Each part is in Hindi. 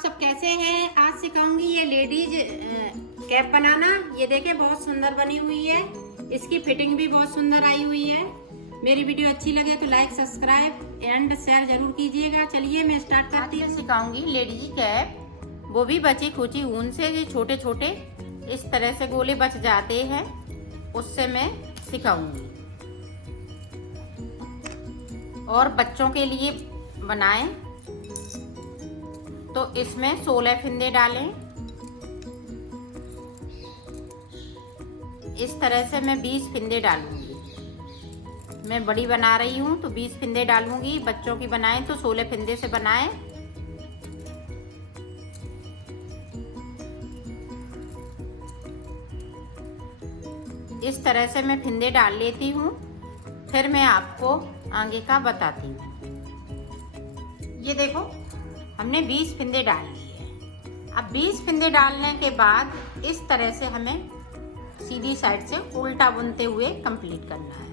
सब कैसे हैं। आज सिखाऊंगी ये लेडीज कैप बनाना। ये देखें बहुत सुंदर बनी हुई है। इसकी फिटिंग भी बहुत सुंदर आई हुई है। मेरी वीडियो अच्छी लगे तो लाइक सब्सक्राइब एंड शेयर जरूर कीजिएगा। चलिए मैं स्टार्ट करती हूँ। सिखाऊंगी लेडीज कैप, वो भी बची खुची ऊन से। ये छोटे छोटे इस तरह से गोले बच जाते हैं, उससे मैं सिखाऊंगी। और बच्चों के लिए बनाएं तो इसमें 16 फिंदे डालें। इस तरह से मैं 20 फिंदे डालूंगी। मैं बड़ी बना रही हूँ तो 20 फिंदे डालूंगी। बच्चों की बनाएं तो 16 फिंदे से बनाएं। इस तरह से मैं फिंदे डाल लेती हूँ, फिर मैं आपको आगे का बताती हूँ। ये देखो हमने 20 फिंदे डाल लिए। अब 20 फिंदे डालने के बाद इस तरह से हमें सीधी साइड से उल्टा बुनते हुए कंप्लीट करना है।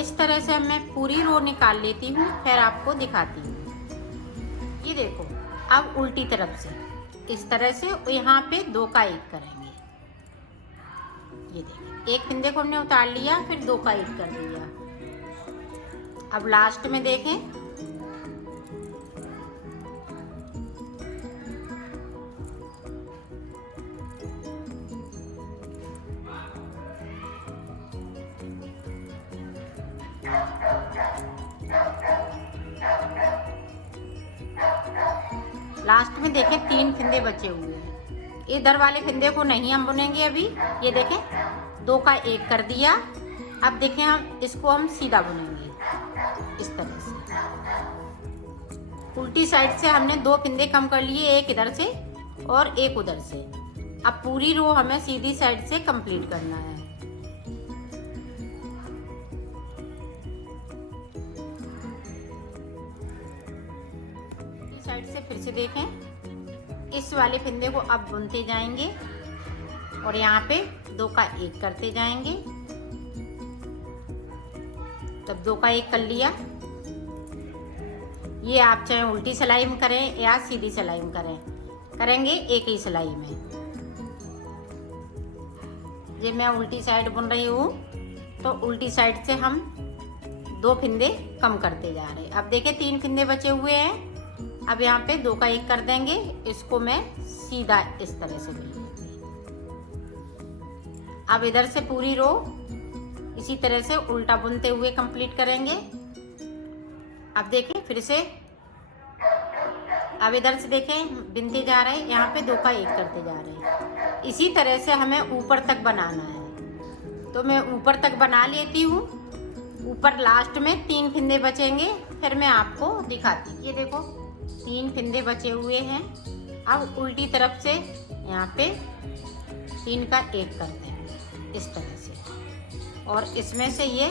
इस तरह से मैं पूरी रो निकाल लेती हूँ, फिर आपको दिखाती हूँ। ये देखो अब उल्टी तरफ से इस तरह से यहाँ पे 2 का 1 करेंगे। ये देखिए एक फिंदे को हमने उतार लिया, फिर 2 का 1 कर दिया। अब लास्ट में देखें लास्ट में देखें 3 फिंदे बचे हुए हैं। इधर वाले फिंदे को नहीं हम बुनेंगे अभी। ये देखें 2 का 1 कर दिया। अब देखें हम इसको सीधा बुनेंगे इस तरह से। उल्टी साइड से हमने 2 फिंदे कम कर लिए, एक इधर से और एक उधर से। अब पूरी रो हमें सीधी साइड से कंप्लीट करना है। साइड से फिर से देखें, इस वाले फिंदे को अब बुनते जाएंगे और यहाँ पे 2 का 1 करते जाएंगे। तब 2 का 1 कर लिया। ये आप चाहे उल्टी सिलाई में करें या सीधी सिलाई में करेंगे एक ही सिलाई में। ये मैं उल्टी साइड बुन रही हूँ तो उल्टी साइड से हम 2 फिंदे कम करते जा रहे हैं। अब देखें 3 फिंदे बचे हुए हैं। अब यहाँ पे 2 का 1 कर देंगे। इसको मैं सीधा इस तरह से बुन लूंगी। अब इधर से पूरी रो इसी तरह से उल्टा बुनते हुए कंप्लीट करेंगे। अब देखें फिर से, अब इधर से देखें बुनते जा रहे हैं, यहाँ पे 2 का 1 करते जा रहे हैं। इसी तरह से हमें ऊपर तक बनाना है। तो मैं ऊपर तक बना लेती हूँ। ऊपर लास्ट में 3 फिंदे बचेंगे, फिर मैं आपको दिखाती हूँ। ये देखो 3 फिंदे बचे हुए हैं। अब उल्टी तरफ से यहाँ पे 3 का 1 करते हैं इस तरह से, और इसमें से ये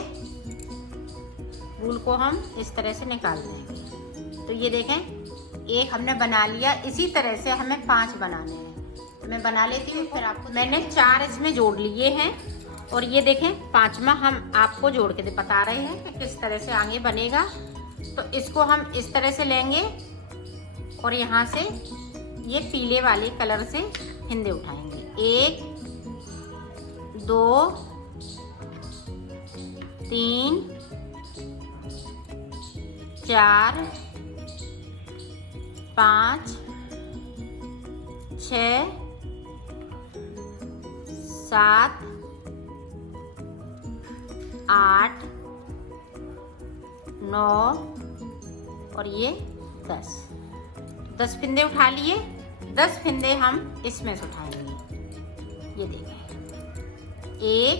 फूल को हम इस तरह से निकाल देंगे। तो ये देखें 1 हमने बना लिया। इसी तरह से हमें 5 बनाने हैं। तो मैं बना लेती हूँ, फिर आपको। मैंने 4 इसमें जोड़ लिए हैं और ये देखें 5वां हम आपको जोड़ के बता रहे हैं कि किस तरह से आगे बनेगा। तो इसको हम इस तरह से लेंगे और यहाँ से ये पीले वाले कलर से फिंदे उठाएंगे। 1 2 3 4 5 6 7 8 9 और ये 10 फिंदे उठा लिए। 10 फिंदे हम इसमें से उठाएंगे। ये देखें 1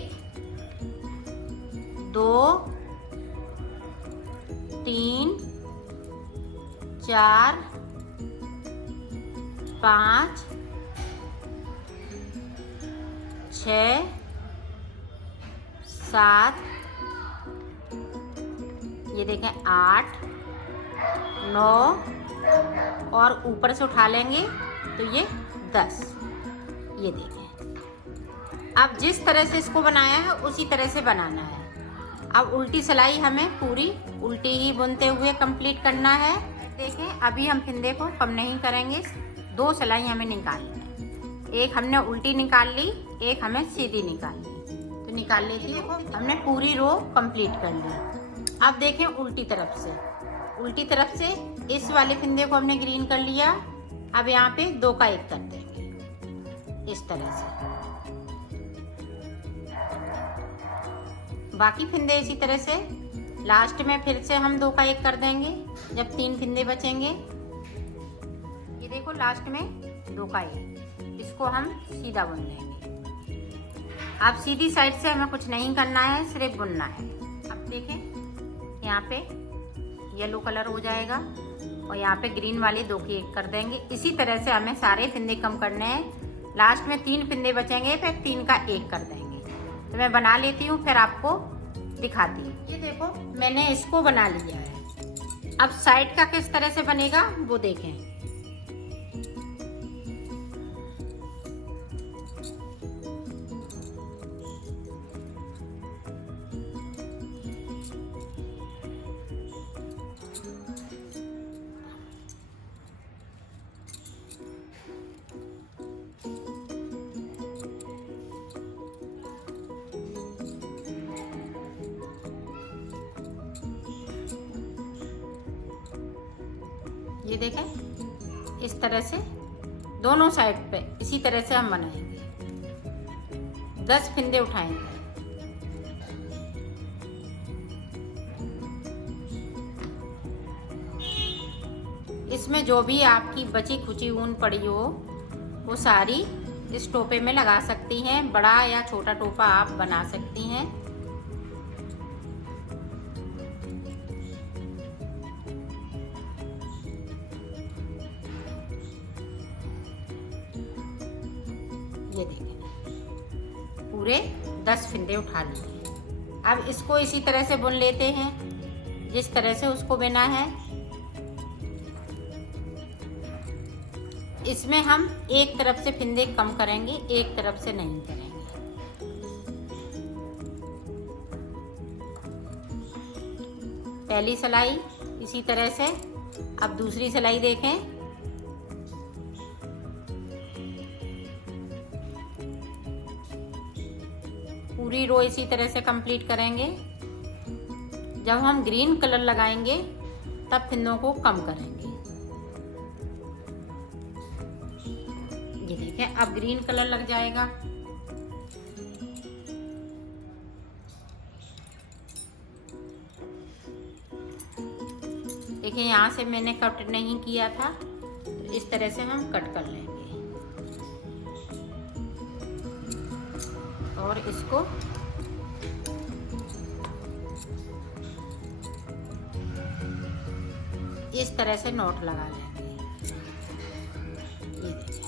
2 3 4 5 6 7 ये देखें 8 9 और ऊपर से उठा लेंगे तो ये 10। ये देखें। अब जिस तरह से इसको बनाया है उसी तरह से बनाना है। अब उल्टी सिलाई हमें पूरी उल्टी ही बुनते हुए कंप्लीट करना है। देखें, अभी हम फंदे को कम नहीं करेंगे। 2 सिलाई हमें निकालनी है। एक हमने उल्टी निकाल ली, एक हमें सीधी निकाल ली। तो निकाल लेती हूँ। हमने पूरी रो कंप्लीट कर ली। अब देखें उल्टी तरफ से इस वाले फंदे को हमने ग्रीन कर लिया। अब यहाँ पे 2 का 1 कर देंगे इस तरह से। बाकी फंदे इसी तरह से लास्ट में फिर से हम 2 का 1 कर देंगे जब 3 फंदे बचेंगे। ये देखो लास्ट में 2 का 1, इसको हम सीधा बुन लेंगे। अब सीधी साइड से हमें कुछ नहीं करना है, सिर्फ बुनना है। अब देखें, यहाँ पे येलो कलर हो जाएगा और यहाँ पे ग्रीन वाली 2 की 1 कर देंगे। इसी तरह से हमें सारे फंदे कम करने हैं। लास्ट में 3 फंदे बचेंगे, फिर 3 का 1 कर देंगे। तो मैं बना लेती हूँ, फिर आपको दिखाती हूँ। ये देखो, मैंने इसको बना लिया है। अब साइड का किस तरह से बनेगा वो देखें। ये देखें, इस तरह से दोनों साइड पे इसी तरह से हम बनाएंगे। 10 फंदे उठाएंगे। इसमें जो भी आपकी बची खुची ऊन पड़ी हो वो सारी इस टोपे में लगा सकती हैं। बड़ा या छोटा टोपा आप बना सकती हैं। ये देखें, पूरे 10 फंदे उठा लिए। अब इसको इसी तरह से बुन लेते हैं जिस तरह से उसको बुना है। इसमें हम एक तरफ से फंदे कम करेंगे, एक तरफ से नहीं करेंगे। पहली सिलाई इसी तरह से। अब दूसरी सिलाई देखें। पूरी रो इसी तरह से कंप्लीट करेंगे। जब हम ग्रीन कलर लगाएंगे तब फंदों को कम करेंगे। ये देखें, अब ग्रीन कलर लग जाएगा। देखिए, यहाँ से मैंने कट नहीं किया था, तो इस तरह से हम कट कर लेंगे और इसको इस तरह से नोट लगा लेंगे। ये देखिए,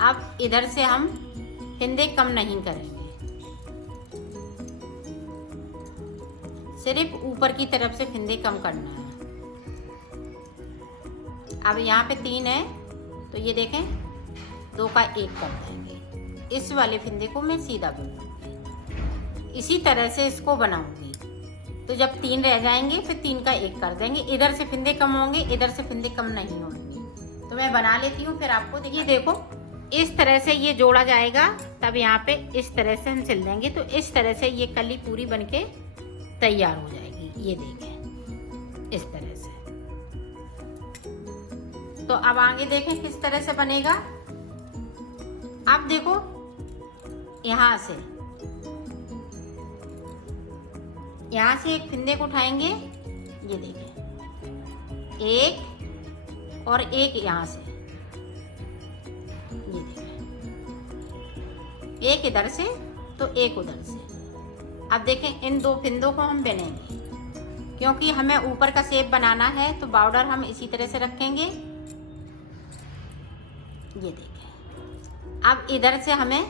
अब इधर से हम फंदे कम नहीं करेंगे, सिर्फ ऊपर की तरफ से फंदे कम करना है। अब यहाँ पे 3 है, तो ये देखें 2 का 1 कर देंगे। इस वाले फंदे को मैं सीधा बुनूंगी। इसी तरह से इसको बनाऊंगी। तो जब 3 रह जाएंगे फिर 3 का 1 कर देंगे। इधर से फंदे कम होंगे, इधर से फंदे कम नहीं होंगे। तो मैं बना लेती हूँ, फिर आपको देखिए। देखो, इस तरह से ये जोड़ा जाएगा। तब यहाँ पे इस तरह से हम सिल देंगे, तो इस तरह से ये कली पूरी बनके तैयार हो जाएगी। ये देखें, इस तरह से। तो अब आगे देखें किस तरह से बनेगा। अब देखो, यहाँ से एक फंदे को उठाएंगे। ये देखें, एक और एक यहाँ से। ये देखें, एक इधर से तो एक उधर से। अब देखें, इन 2 फंदों को हम बुनेंगे क्योंकि हमें ऊपर का शेप बनाना है। तो बॉर्डर हम इसी तरह से रखेंगे। ये देखें, अब इधर से हमें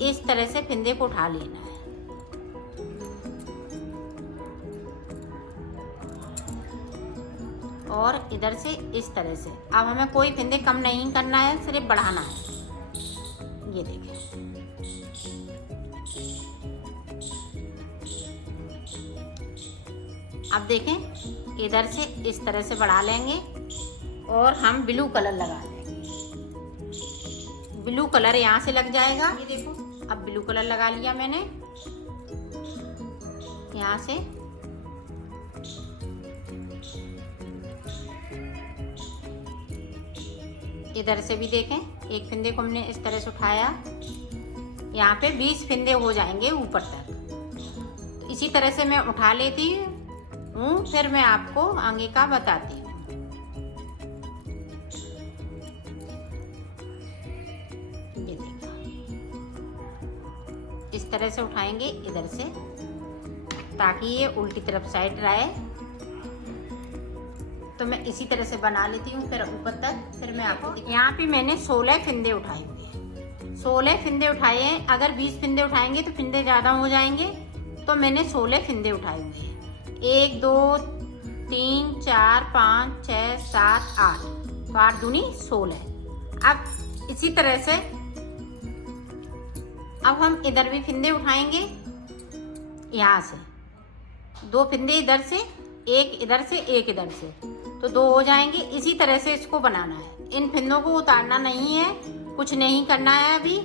इस तरह से फंदे को उठा लेना है। और इधर से इस तरह से। अब हमें कोई फंदे कम नहीं करना है, सिर्फ बढ़ाना है। ये देखें, अब देखें इधर से इस तरह से बढ़ा लेंगे और हम ब्लू कलर लगा लेंगे। ब्लू कलर यहाँ से लग जाएगा। ये देखो, अब ब्लू कलर लगा लिया मैंने यहाँ से। इधर से भी देखें, एक फिंदे को हमने इस तरह से उठाया, यहाँ पे 20 फिंदे हो जाएंगे ऊपर तक। तो इसी तरह से मैं उठा लेती हूँ, फिर मैं आपको आगे का बताती हूँ। ये देखो, इस तरह से उठाएंगे इधर से, ताकि ये उल्टी तरफ साइड रहे। तो मैं इसी तरह से बना लेती हूँ फिर ऊपर तक। फिर मैं आपको, यहाँ पे मैंने 16 फिंदे उठाए हुए, 16 फिंदे उठाए हैं। अगर 20 फिंदे उठाएंगे तो फिंदे ज़्यादा हो जाएंगे, तो मैंने 16 फिंदे उठाए हुए हैं। 1 2 3 4 5 6 7 8, 8 दूनी 16। अब इसी तरह से अब हम इधर भी फिंदे उठाएंगे, यहाँ से 2 फिंदे इधर से, एक इधर से, एक इधर से, तो 2 हो जाएंगे। इसी तरह से इसको बनाना है। इन फिंदों को उतारना नहीं है, कुछ नहीं करना है। अभी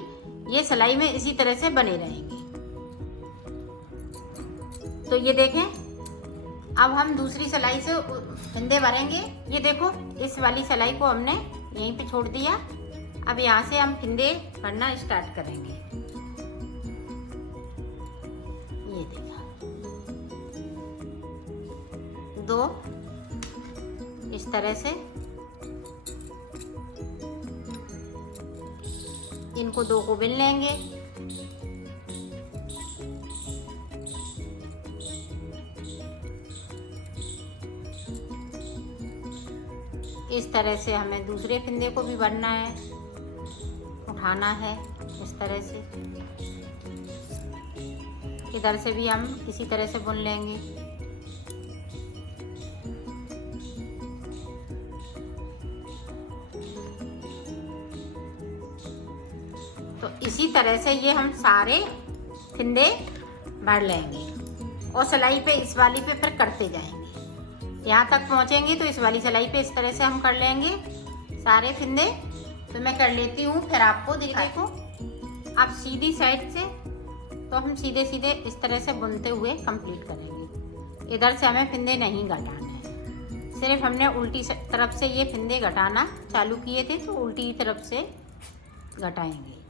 ये सिलाई में इसी तरह से बने रहेंगे। तो ये देखें, अब हम दूसरी सिलाई से फिंदे भरेंगे। ये देखो, इस वाली सिलाई को हमने यहीं पे छोड़ दिया। अब यहाँ से हम फिंदे भरना स्टार्ट करेंगे। ये देखा, 2 इस तरह से, इनको 2 को बिन लेंगे। इस तरह से हमें दूसरे फिंदे को भी भरना है, उठाना है इस तरह से। इधर से भी हम इसी तरह से बुन लेंगे। तो इसी तरह से ये हम सारे फिंदे भर लेंगे और सिलाई पे इस वाली पे फिर करते जाएंगे। यहाँ तक पहुँचेंगे तो इस वाली सिलाई पे इस तरह से हम कर लेंगे सारे फिंदे। तो मैं कर लेती हूँ, फिर आपको देखो। अब सीधी साइड से तो हम सीधे सीधे इस तरह से बुनते हुए कंप्लीट करेंगे। इधर से हमें फिंदे नहीं घटाने हैं, सिर्फ हमने उल्टी तरफ से ये फिंदे घटाना चालू किए थे, तो उल्टी तरफ से घटाएंगे।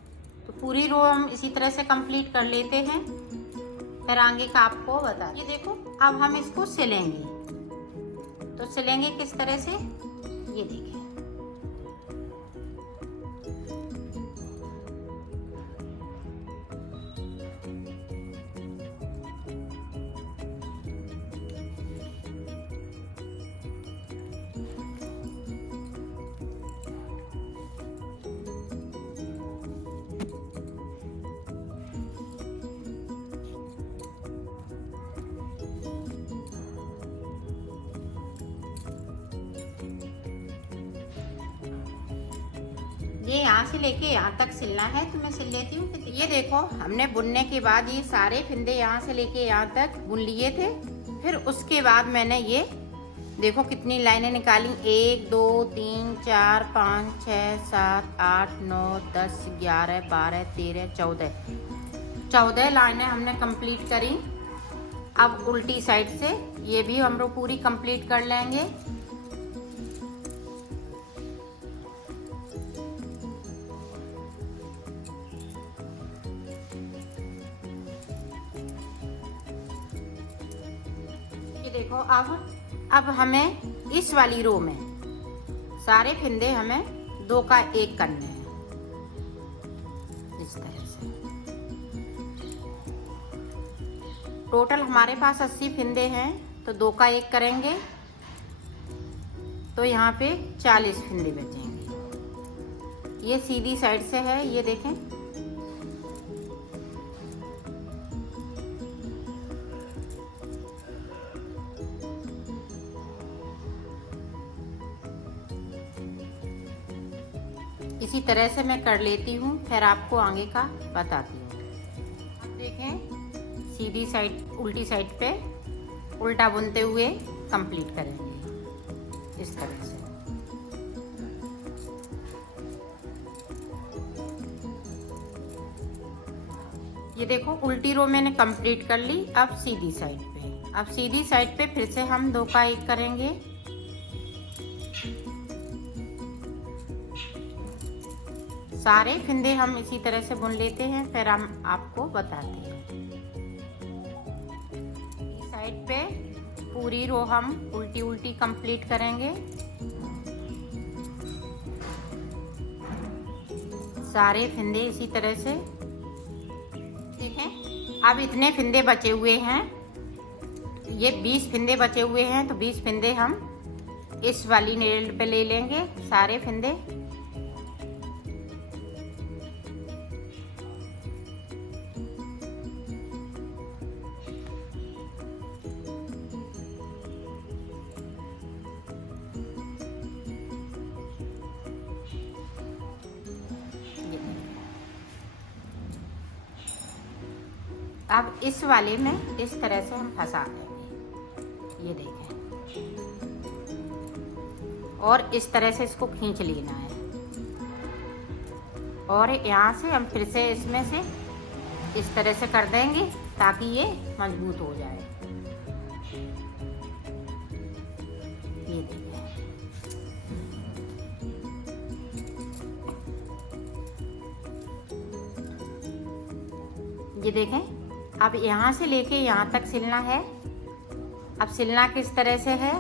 तो पूरी रो हम इसी तरह से कंप्लीट कर लेते हैं, फिर आगे का आपको बता। ये देखो, अब हम इसको सिलेंगे। तो सिलेंगे किस तरह से, ये देखिए। ये यहाँ से लेके यहाँ तक सिलना है, तो मैं सिल लेती हूँ। ये देखो, हमने बुनने के बाद ये सारे फिंदे यहाँ से लेके यहाँ तक बुन लिए थे। फिर उसके बाद मैंने ये देखो कितनी लाइनें निकाली, 1 2 3 4 5 6 7 8 9 10 11 12 13 14 लाइनें हमने कंप्लीट करी। अब उल्टी साइड से ये भी हम लोग पूरी कंप्लीट कर लेंगे। देखो, अब हमें इस वाली रो में सारे फिंदे हमें 2 का 1 करने हैं, इस तरह से। टोटल हमारे पास 80 फिंदे हैं, तो 2 का 1 करेंगे तो यहाँ पे 40 फिंदे बचेंगे। ये सीधी साइड से है, ये देखें। इसी तरह से मैं कर लेती हूँ, फिर आपको आगे का बताती हूँ। अब देखें, सीधी साइड उल्टी साइड पे उल्टा बुनते हुए कंप्लीट करेंगे इस तरह से। ये देखो उल्टी रो मैंने कंप्लीट कर ली। अब सीधी साइड पे फिर से हम 2 का 1 करेंगे। सारे फंदे हम इसी तरह से बुन लेते हैं, फिर हम आपको बताते हैं। इस साइड पे पूरी रो हम उल्टी उल्टी कंप्लीट करेंगे। सारे फंदे इसी तरह से। देखें, अब इतने फंदे बचे हुए हैं, ये 20 फंदे बचे हुए हैं, तो 20 फंदे हम इस वाली नीडल पे ले लेंगे सारे फंदे। अब इस वाले में इस तरह से हम फंसा देंगे, ये देखें, और इस तरह से इसको खींच लेना है। और यहाँ से हम फिर से इसमें से इस तरह से कर देंगे ताकि ये मजबूत हो जाए। ये देखें, ये देखें। अब यहाँ से लेके यहाँ तक सिलना है। अब सिलना किस तरह से है,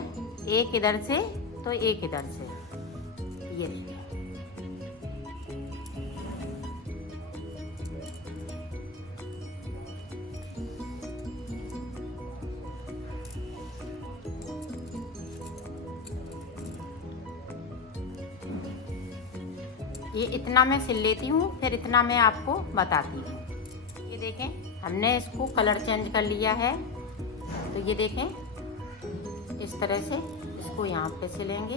एक इधर से तो एक इधर से, ये देखिए। ये इतना मैं सिल लेती हूँ, फिर इतना मैं आपको बताती हूँ। ये देखें, हमने इसको कलर चेंज कर लिया है, तो ये देखें इस तरह से इसको यहाँ पे सिलेंगे।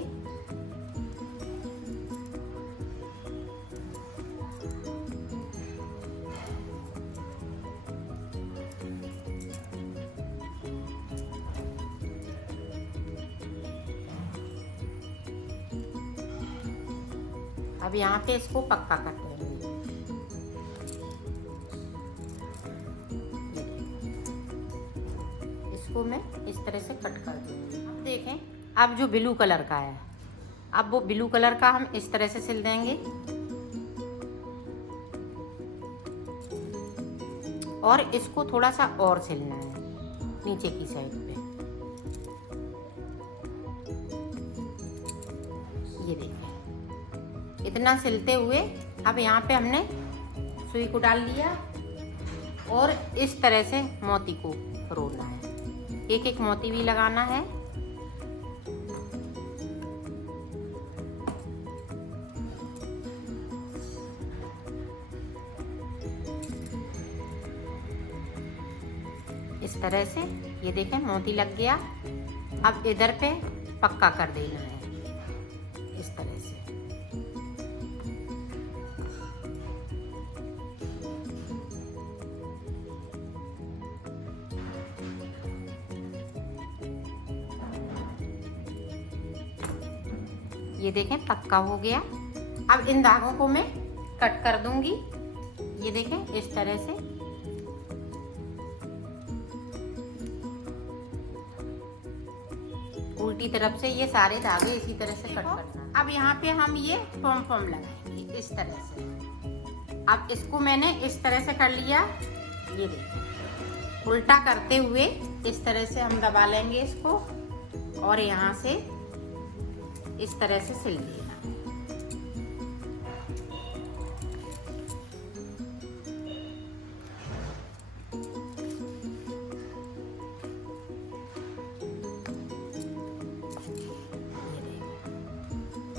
अब यहाँ पे इसको पक्का कर देंगे। इसको मैं इस तरह से कट कर दूंगी। अब देखें, अब जो ब्लू कलर का है, अब वो ब्लू कलर का हम इस तरह से सिल देंगे और इसको थोड़ा सा और सिलना है नीचे की साइड पे। ये देखिए, इतना सिलते हुए अब यहाँ पे हमने सुई को डाल लिया और इस तरह से मोती को रोलना है। एक एक मोती भी लगाना है। इस तरह से ये देखें मोती लग गया। अब इधर पे पक्का कर देना है इस तरह से। ये देखें पक्का हो गया। अब इन धागों को मैं कट कर दूंगी। ये देखें इस तरह से। उल्टी तरफ से ये सारे धागे इसी तरह से कट करना। अब यहाँ पे हम ये पॉम पॉम लगाएंगे इस तरह से। अब इसको मैंने इस तरह से कर लिया। ये देखिए उल्टा करते हुए इस तरह से हम दबा लेंगे इसको और यहाँ से इस तरह से सिल लेना।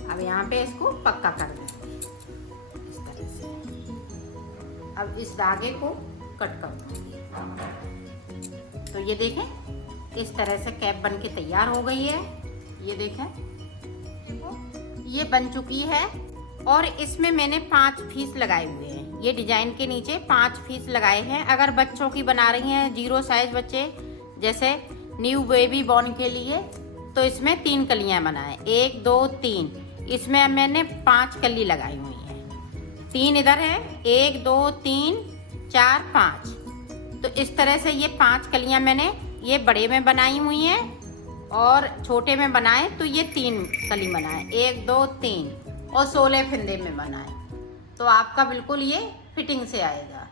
अब यहाँ पे इसको पक्का कर देंगे इस तरह से। अब इस धागे को कट कर दूंगी। तो ये देखें इस तरह से कैप बन के तैयार हो गई है। ये देखें ये बन चुकी है और इसमें मैंने 5 पीस लगाए हुए हैं। ये डिजाइन के नीचे 5 पीस लगाए हैं। अगर बच्चों की बना रही हैं 0 साइज बच्चे, जैसे न्यू बेबी बॉर्न के लिए, तो इसमें 3 कलियां बनाएं, 1 2 3। इसमें अब मैंने 5 कली लगाई हुई हैं। 3 इधर है, 1 2 3 4 5। तो इस तरह से ये 5 कलियां मैंने ये बड़े में बनाई हुई हैं और छोटे में बनाए तो ये 3 कली बनाए, 1 2 3, और 16 फंदे में बनाए। तो आपका बिल्कुल ये फिटिंग से आएगा।